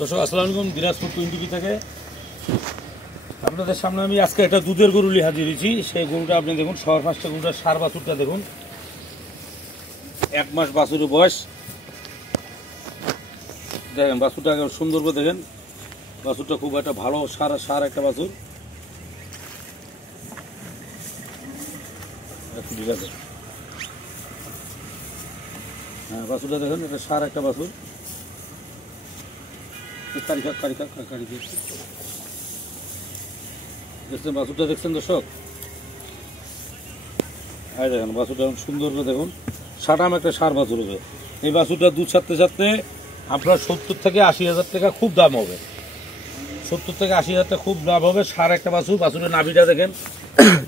দর্শক আসসালামু আলাইকুম, দিনাজপুর 20 থেকে আপনাদের সামনে আমি আজকে একটা দুধের গরু নিয়ে হাজির হয়েছি। সেই গরুটা আপনি দেখুন, সবার ফার্স্টে গরুটার সার বাছুরটা দেখুন, 1 মাস বাছুরের বয়স। দেখেন বাছুরটা সুন্দর করে দেখেন, বাছুরটা খুব একটা ভালো সার একটা বাছুর। ঠিক আছে, হ্যাঁ বাছুরটা দেখেন, এটা সার একটা বাছুর। দেখছেন বাছুরটা, দেখছেন দর্শক? হ্যাঁ দেখেন বাছুরটা সুন্দর করে দেখুন, সাটাম একটা সার বাছুর হবে। এই বাছুরটা দুধ ছাড়তে ছাড়তে আপনার 70 থেকে 80 হাজার টাকা খুব দাম হবে। 70 থেকে 80 হাজার টাকা খুব লাভ হবে। সার একটা বাছুর। বাছুরের নাভিটা দেখেন,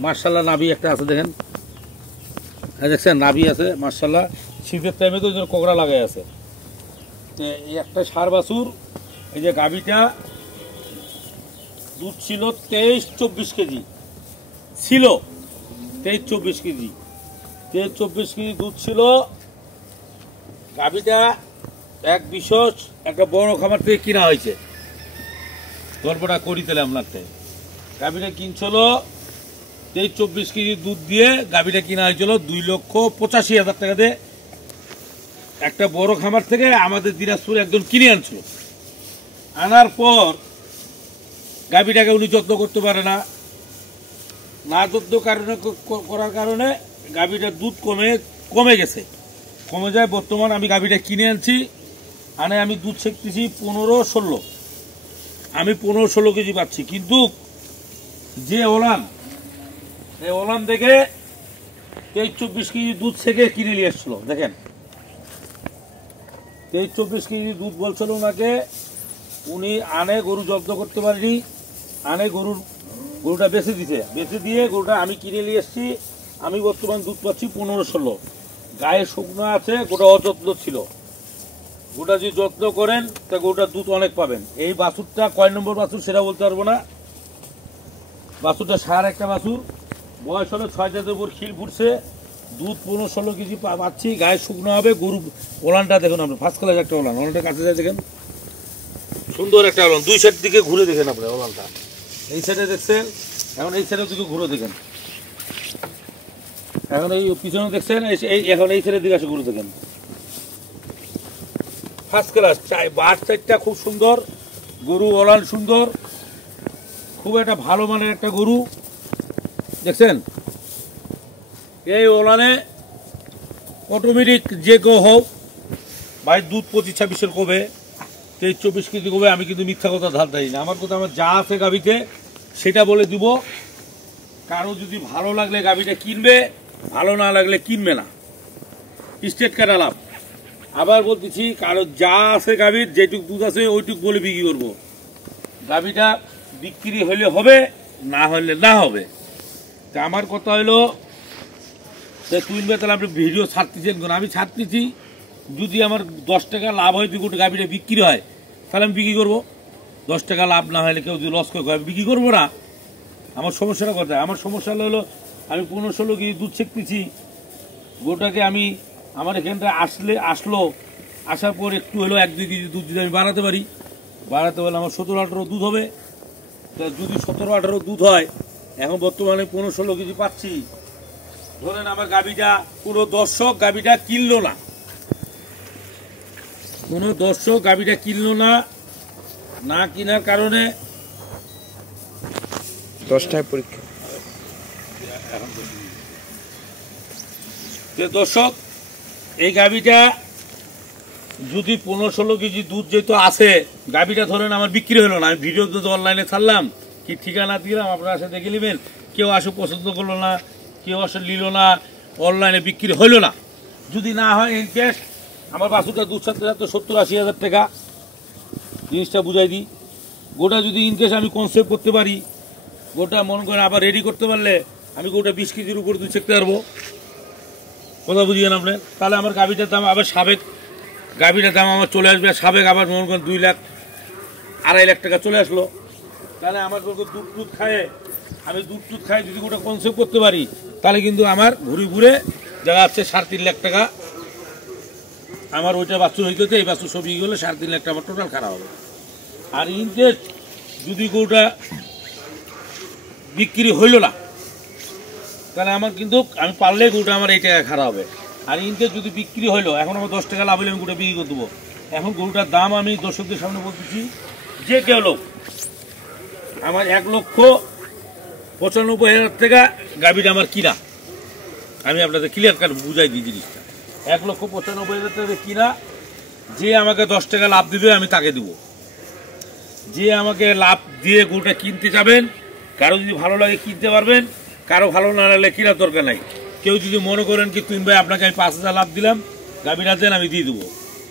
মার্শাল্লাহ নাভি একটা আছে দেখেন, হ্যাঁ দেখছেন নাভি আছে মার্শাল্লাহ। শীতের টাইমে তো কোকড়া লাগাই আছে। এই একটা সার বাছুর। এই যে গাভীটা দুধ ছিল 23-24 কেজি ছিল, 23-24 কেজি, 23-24 কেজি দুধ ছিল। গাভীটা এক বিশেষ একটা বড় খামার থেকে কিনা হয়েছে। গল্পটা করি তাহলে আপনাকে। গাভীটা কিনছিল 23-24 কেজি দুধ দিয়ে, গাভীটা কিনা হয়েছিল 2,85,000 টাকা দিয়ে। একটা বড় খামার থেকে আমাদের দিনাজপুর একজন কিনে আনছিল। আনার পর গাভীটাকে উনি যত্ন করতে পারে না, যত্ন করার কারণে গাভীটার দুধ কমে গেছে, কমে যায়। বর্তমান আমি গাভীটা কিনে আনছি, আমি দুধ ছেঁকতেছি 15-16, আমি 15-16 কেজি পাচ্ছি। কিন্তু যে এই ওলান থেকে 23-24 কেজি দুধ ছেঁকে কিনে নিয়ে এসছিল। দেখেন 23-24 কেজি দুধ বলছিল ওনাকে, উনি আনে গরু জব্দ করতে পারেনি, আনে গরুটা বেঁচে দিয়ে গরুটা আমি কিনে নিয়ে এসেছি। আমি বর্তমান দুধ পাচ্ছি 15-16। গায়ে শুকনো আছে, গোটা অযত্ন ছিল। গোটা যদি যত্ন করেন তা গরুটার দুধ অনেক পাবেন। এই বাছুরটা কয় নম্বর বাছুর সেটা বলতে পারবো না। বাছুরটা সার একটা বাছুর, বয়স হলে 6 জাতের উপর খিল ফুটছে, দুধ 15-16 কেজি পাচ্ছি। গায়ে শুকনো হবে। গরু ওলানটা দেখুন আপনি, ফার্স্ট ক্লাস একটা ওলানটা কাছে যায় দেখেন, সুন্দর একটা ওলান। দুই সাইড দিকে ঘুরে দেখেন আপনি ওলানটা, এই সাইডে দেখছেন, এখন এই সাইডের দিকে ঘুরে দেখেন, এখন এই পিছনে দেখছেন, এখন এই সাইডের দিকে আসে ঘুরে দেখেন। ফার্স্ট ক্লাস বার সাইডটা খুব সুন্দর, গরু ওলান সুন্দর, খুব একটা ভালো মানের একটা গরু। দেখছেন এই ওলানে অটোমেটিক যে গো হোক ভাই দুধ 25-26 কবে, 23-24 কেজি কবে। আমি কিন্তু মিথ্যা কথা ধার দেই না, আমার কথা আমার যা আছে গাভীতে সেটা বলে দিব। কারো যদি ভালো লাগলে গাভীটা কিনবে, ভালো না লাগলে কিনবে না, স্টেট কাটা লাভ। আবার বলতেছি, কারো যা আছে গাভীর, যেটুক দুধ আছে ওইটুক বলে বিক্রি করবো। গাভীটা বিক্রি হলে হবে, না হলে না হবে। তা আমার কথা হলো কিনবে, তাহলে আপনি ভিডিও ছাড়তেছেন কেন? আমি ছাড়তেছি, যদি আমার 10 টাকা লাভ হয়, দুটো গাভীটা বিক্রি হয়, তাহলে আমি বিক্রি করবো। 10 টাকা লাভ না হলে কেউ যদি লস করে আমি বিক্রি করবো না। আমার সমস্যাটা কথা, আমার সমস্যা হলো আমি 15-16 কেজি দুধ ছেঁকতেছি। গোটাকে আমি আমার এখানটা আসার পর একটু হলো 1-2 কেজি দুধ যদি আমি বাড়াতে পারি, হলে আমার 17-18 দুধ হবে। তা যদি 17-18 দুধ হয়, এখন বর্তমানে 15-16 কেজি পাচ্ছি। ধরেন আমার গাভীটা কোনো দর্শক গাভীটা কিনলো না, কোনো দর্শক গাভীটা কিনলো না, না কেনার কারণে 10টায় পরীক্ষা। দর্শক এই গাভীটা যদি 15-16 কেজি দুধ যেহেতু আছে, গাভীটা ধরেন আমার বিক্রি হলো না, আমি ভিডিও তো অনলাইনে ছাড়লাম, কি ঠিকানা দিলাম, আপনারা আসে দেখে নেবেন। কেউ আসে পছন্দ করলো না, কেউ আসে নিল না, অনলাইনে বিক্রি হইল না। যদি না হয় ইন কেস আমার বাছুরটা দুধ ছাড়তে 70-80 হাজার টাকা, জিনিসটা বুঝাই দিই। গোটা যদি ইনকেস আমি কনসেপ্ট করতে পারি, গোটা মনে করেন আবার রেডি করতে পারলে আমি গোটা 20 কেজির উপর দুই চেকতে পারবো। কথা বুঝিয়েন আপনি? তাহলে আমার গাভিটার দাম আবার সাবেক গাভিটার দাম আমার চলে আসবে, সাবেক আবার মনে করেন 2 লাখ 2.5 লাখ টাকা চলে আসলো। তাহলে আমার দুধ খায়, আমি দুধ খায় যদি গোটা কনসেপ্ট করতে পারি, তাহলে কিন্তু আমার ঘুরে দেখা যাচ্ছে 3.5 লাখ টাকা আমার ওইটা বাছুর হইতে এই বাছুর সব ই গেলে 3.5 লাখ টাকা আমার টোটাল খারাপ হবে। আর ইনকেস যদি গরুটা বিক্রি হইল না, তাহলে আমার কিন্তু আমি পারলে গরুটা আমার এই টাকা খারাপ হবে। আর ইনকেস যদি বিক্রি হইলো, এখন আমার 10 টাকা লাভ হলে আমি গরুটা বিক্রি করে দেবো। এখন গরুটার দাম আমি দর্শকদের সামনে বলতেছি, যে কেউ লোক আমার 1,95,000 টাকা গাভিটা আমার কিনা, আমি আপনাদের ক্লিয়ার কাট বুঝাই দিই জিনিসটা। 1,95,000 টাকা কিনা, যে আমাকে 10 টাকা লাভ দিবে আমি তাকে দিব। যে আমাকে লাভ দিয়ে গরুটা কিনতে যাবেন, কারো যদি ভালো লাগে কিনতে পারবেন, কারো ভালো না লাগলে কেনার দরকার নাই। কেউ যদি মনে করেন কি তুমি ভাই আপনাকে আমি 5,000 লাভ দিলাম, গাভিটা দেন আমি দিয়ে দেবো।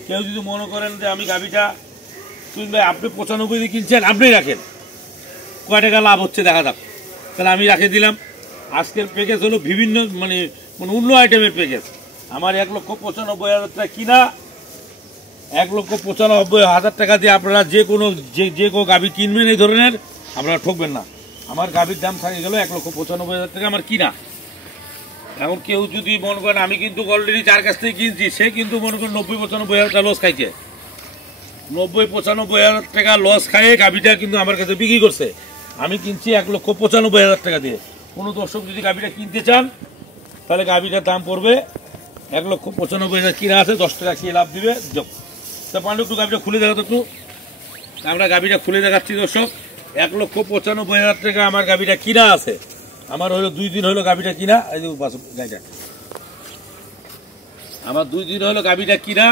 কেউ যদি মনে করেন যে আমি গাভিটা তুমি ভাই আপনি 95 দিয়ে কিনছেন, আপনি রাখেন, কয় টাকা লাভ হচ্ছে দেখা যাক, তাহলে আমি রাখে দিলাম। আজকের প্যাকেজ হলো বিভিন্ন মানে অন্য আইটেমের প্যাকেজ। আমার 1,95,000 টাকা কিনা, 1,95,000 টাকা দিয়ে আপনারা যে কোনো গাভি কিনবেন এই ধরনের, আপনারা ঠকবেন না। আমার গাভির দাম থাকে গেল 1,95,000 টাকা আমার কিনা। এখন কেউ যদি মনে করেন, আমি কিন্তু অলরেডি যার কাছ থেকে কিনছি সে কিন্তু মনে করেন 90-95,000 টাকা লস খাইছে, 90-95,000 টাকা লস খাইয়ে গাভিটা কিন্তু আমার কাছে বিক্রি করছে। আমি কিনছি 1,95,000 টাকা দিয়ে। কোনো দর্শক যদি গাভিটা কিনতে চান, তাহলে গাভিটার দাম পড়বে 1,95,000 কিনা আছে, 10 টাকা খেয়ে লাভ দিবে। তা পান্ডু একটু গাভিটা খুলে দেখাতো একটু। আমরা গাভিটা খুলে দেখাচ্ছি দর্শক। 1,95,000 টাকা আমার গাভিটা কিনা আছে। আমার হলো 2 দিন হলো গাভিটা কিনা। এই যে গাড়িটা আমার 2 দিন হলো গাভিটা কিনা।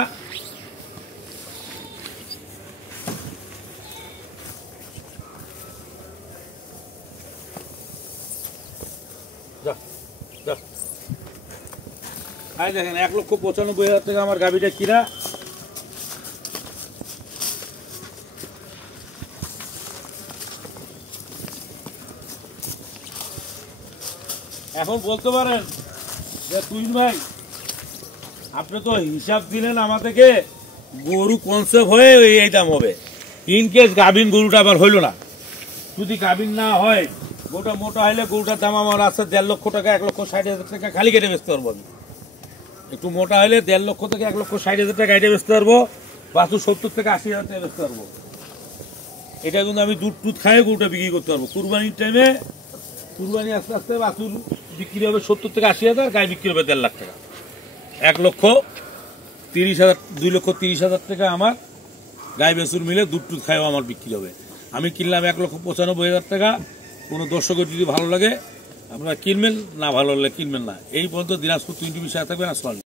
দেখেন 1,95,000 টাকা আমার গাভিটা কিনা। এখন বলতে পারেন যে তুই ভাই আপনি তো হিসাব দিলেন আমাদেরকে, গরু কনসেপ্ট হয়ে এই দাম হবে। ইনকেস গাভিন গরুটা আবার হইল না, যদি গাভিন না হয়, গরুটা মোটা হইলে গরুটার দাম আমার আছে 1.5 লক্ষ টাকা, 1,60,000 টাকা খালি কেটে বেচতে পারবো আমি। একটু মোটা হলে 1.5 লক্ষ থেকে 1,60,000 টাকা কেটে বেচতে পারবো, বাছুর 70 থেকে 80,000 টাকা বেচতে পারবো। এটা কিন্তু আমি দুধ খাইয়ে গরুটা বিক্রি করতে পারবো। কুরবানির টাইমে কুরবানি আস্তে আস্তে বাছুর বিক্রি হবে 70 থেকে 80,000, গায়ে বিক্রি হবে 1.5 লাখ টাকা। 1,30,000 2,30,000 টাকা আমার গায়ে বেসুর মিলে দুধ খাইও আমার বিক্রি হবে। আমি কিনলাম 1,95,000 টাকা। কোনো দর্শকের যদি ভালো লাগে আপনারা কিনবেন, না ভালো লাগলে কিনবেন না। এই পর্যন্ত দিনাজপুর 20 সাথে থাকবেন। আসসালাম।